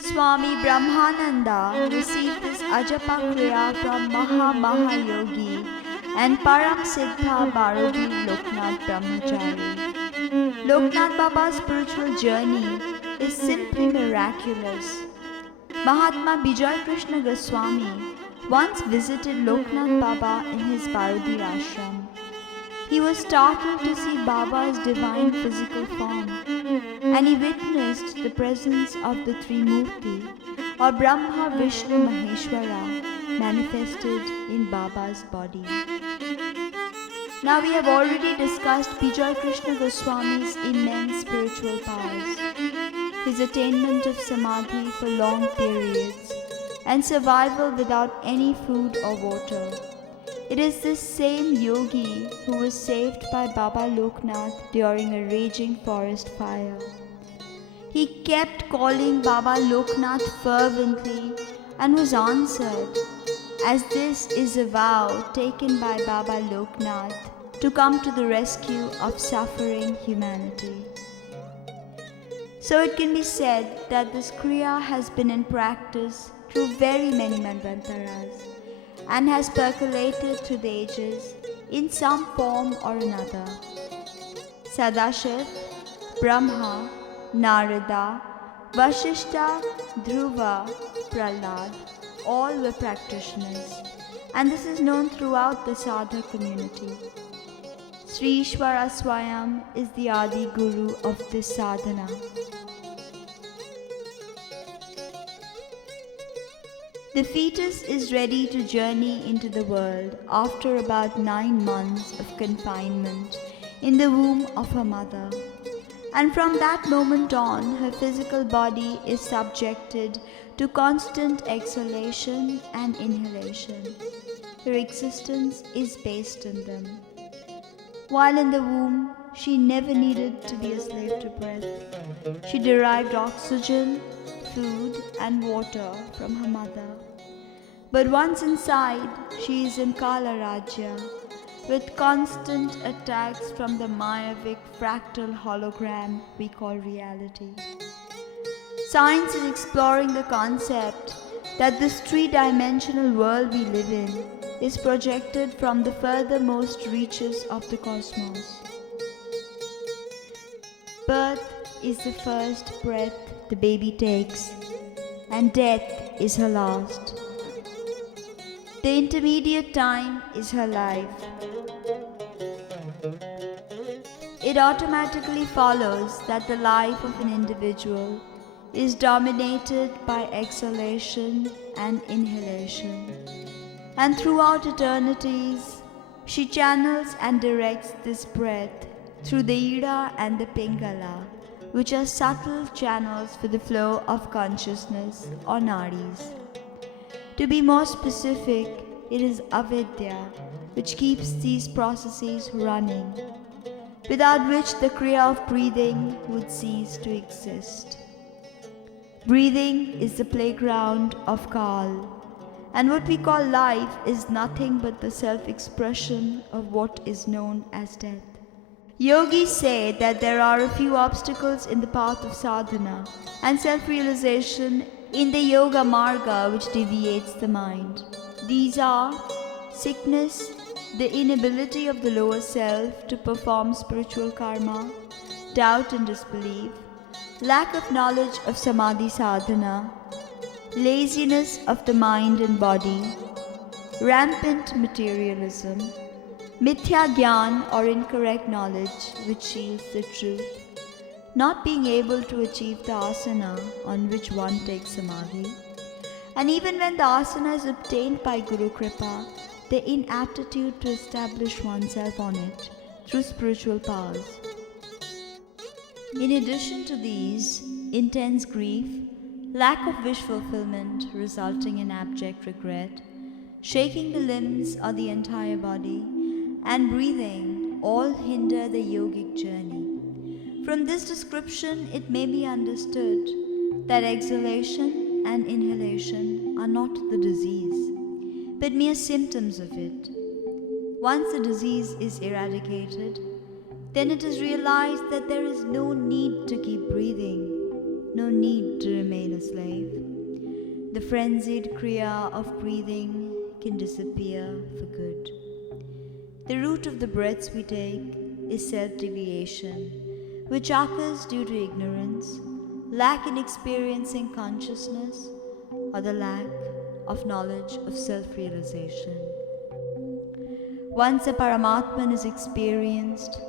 Swami Brahmananda received this Ajapa Kriya from Maha Yogi and Param Siddha Barodi Loknath Brahmachari. Loknath Baba's spiritual journey is simply miraculous. Mahatma Bijay Krishna Goswami once visited Loknath Baba in his Barodi ashram. He was startled to see Baba's divine physical form, and he witnessed the presence of the Trimurti, or Brahma, Vishnu, Maheshwara, manifested in Baba's body. Now we have already discussed Bijay Krishna Goswami's immense spiritual powers, his attainment of samadhi for long periods, and survival without any food or water. It is this same yogi who was saved by Baba Loknath during a raging forest fire. He kept calling Baba Loknath fervently and was answered, as this is a vow taken by Baba Loknath to come to the rescue of suffering humanity. So it can be said that this Kriya has been in practice through very many Manvantaras and has percolated through the ages in some form or another. Sadashiv, Brahma, Narada, Vashishta, Dhruva, Prahlad, all were practitioners, and this is known throughout the sadhak community. Sri Ishvara Swayam is the Adi Guru of this sadhana. The fetus is ready to journey into the world after about 9 months of confinement in the womb of her mother. And from that moment on, her physical body is subjected to constant exhalation and inhalation. Her existence is based on them. While in the womb, she never needed to be a slave to breath. She derived oxygen, food, and water from her mother. But once inside, she is in Kala Rajya, with constant attacks from the Mayavic fractal hologram we call reality. Science is exploring the concept that this three-dimensional world we live in is projected from the furthermost reaches of the cosmos. Birth is the first breath the baby takes, and death is her last. The intermediate time is her life. It automatically follows that the life of an individual is dominated by exhalation and inhalation. And throughout eternities, she channels and directs this breath through the Ida and the Pingala, which are subtle channels for the flow of consciousness or nadis. To be more specific, it is avidya which keeps these processes running, without which the kriya of breathing would cease to exist. Breathing is the playground of Kal, and what we call life is nothing but the self-expression of what is known as death. Yogis say that there are a few obstacles in the path of sadhana and self-realization in the yoga marga which deviates the mind. These are sickness, the inability of the lower self to perform spiritual karma, doubt and disbelief, lack of knowledge of samadhi sadhana, laziness of the mind and body, rampant materialism, mithya gyan or incorrect knowledge which shields the truth, not being able to achieve the asana on which one takes samadhi, and even when the asana is obtained by Guru Kripa, the inaptitude to establish oneself on it through spiritual powers. In addition to these, intense grief, lack of wish fulfillment resulting in abject regret, shaking the limbs or the entire body, and breathing all hinder the yogic journey. From this description, it may be understood that exhalation and inhalation are not the disease, but mere symptoms of it. Once the disease is eradicated, then it is realized that there is no need to keep breathing, no need to remain a slave. The frenzied kriya of breathing can disappear for good. The root of the breaths we take is self-deviation, which occurs due to ignorance, lack in experiencing consciousness, or the lack of knowledge of self-realization. Once a Paramatman is experienced,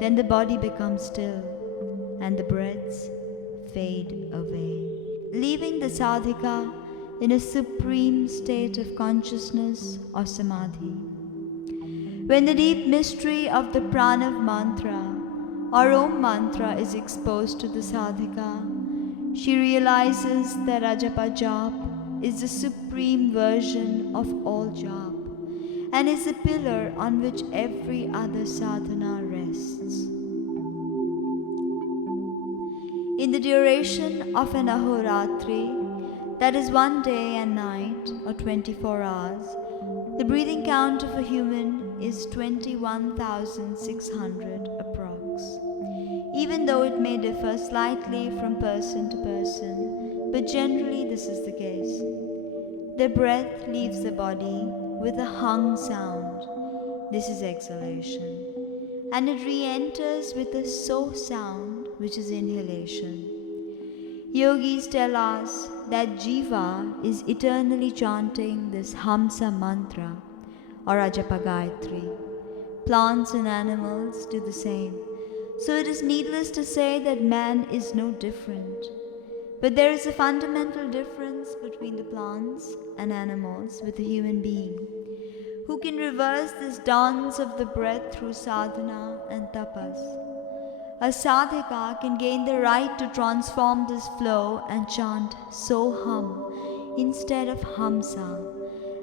then the body becomes still and the breaths fade away, leaving the sadhika in a supreme state of consciousness or samadhi. When the deep mystery of the pranav mantra or Om mantra is exposed to the sadhika, she realizes that Ajapa Jaap is the supreme version of all Jaap and is the pillar on which every other sadhana rests. In the duration of an ahoratri, that is one day and night or 24 hours, the breathing count of a human is 21,600 approx. Even though it may differ slightly from person to person, but generally this is the case. The breath leaves the body with a hung sound. This is exhalation. And it re-enters with a so sound, which is inhalation. Yogis tell us that Jiva is eternally chanting this Hamsa mantra or Ajapa Gayatri. Plants and animals do the same. So it is needless to say that man is no different. But there is a fundamental difference between the plants and animals with a human being, who can reverse this dance of the breath through sadhana and tapas. A sadhika can gain the right to transform this flow and chant Soham instead of Hamsa,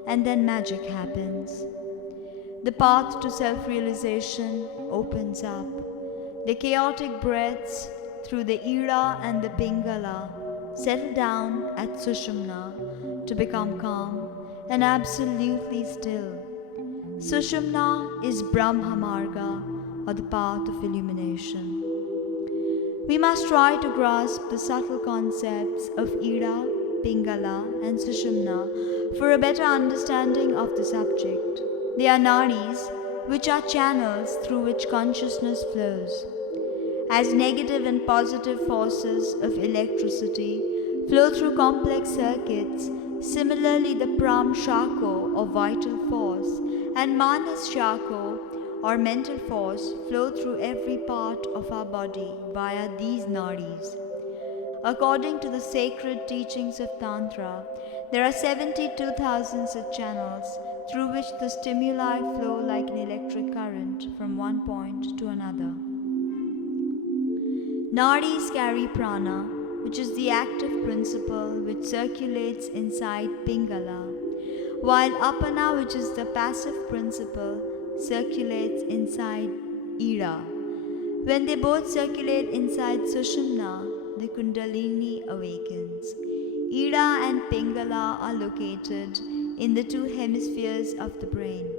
and then magic happens. The path to self-realization opens up. The chaotic breaths through the Ira and the Pingala settle down at Sushumna to become calm and absolutely still. Sushumna is Brahma Marga, or the path of illumination. We must try to grasp the subtle concepts of Ira, Pingala, and Sushumna for a better understanding of the subject. They are nadis, which are channels through which consciousness flows. As negative and positive forces of electricity flow through complex circuits, similarly the Pram Shako, or vital force, and Manas Shako, or mental force, flow through every part of our body via these nadis. According to the sacred teachings of Tantra, there are 72,000 such channels through which the stimuli flow like an electric current from one point to another. Nadis carry prana, which is the active principle which circulates inside Pingala, while apana, which is the passive principle, circulates inside Ira. When they both circulate inside Sushumna, the Kundalini awakens. Ira and Pingala are located in the two hemispheres of the brain.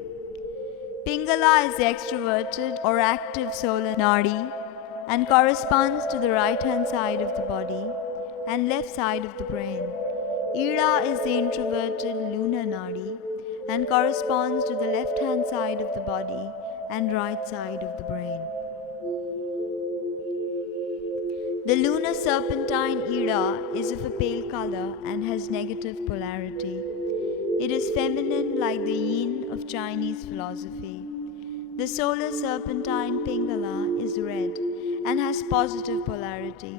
Pingala is the extroverted or active solar nadi and corresponds to the right-hand side of the body and left side of the brain. Ira is the introverted lunar nadi and corresponds to the left-hand side of the body and right side of the brain. The lunar serpentine Ira is of a pale color and has negative polarity. It is feminine like the yin of Chinese philosophy. The solar serpentine Pingala is red and has positive polarity.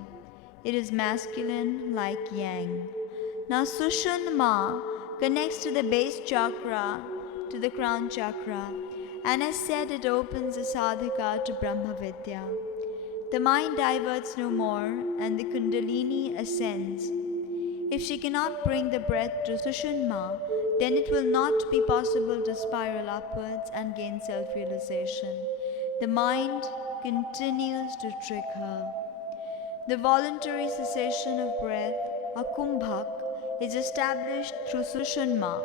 It is masculine like yang. Now Sushumna connects to the base chakra to the crown chakra, and as said, it opens the sadhika to Brahma Vidya. The mind diverts no more and the Kundalini ascends. If she cannot bring the breath to Sushumna, then it will not be possible to spiral upwards and gain self-realization. The mind continues to trick her. The voluntary cessation of breath, or kumbhak, is established through Sushumna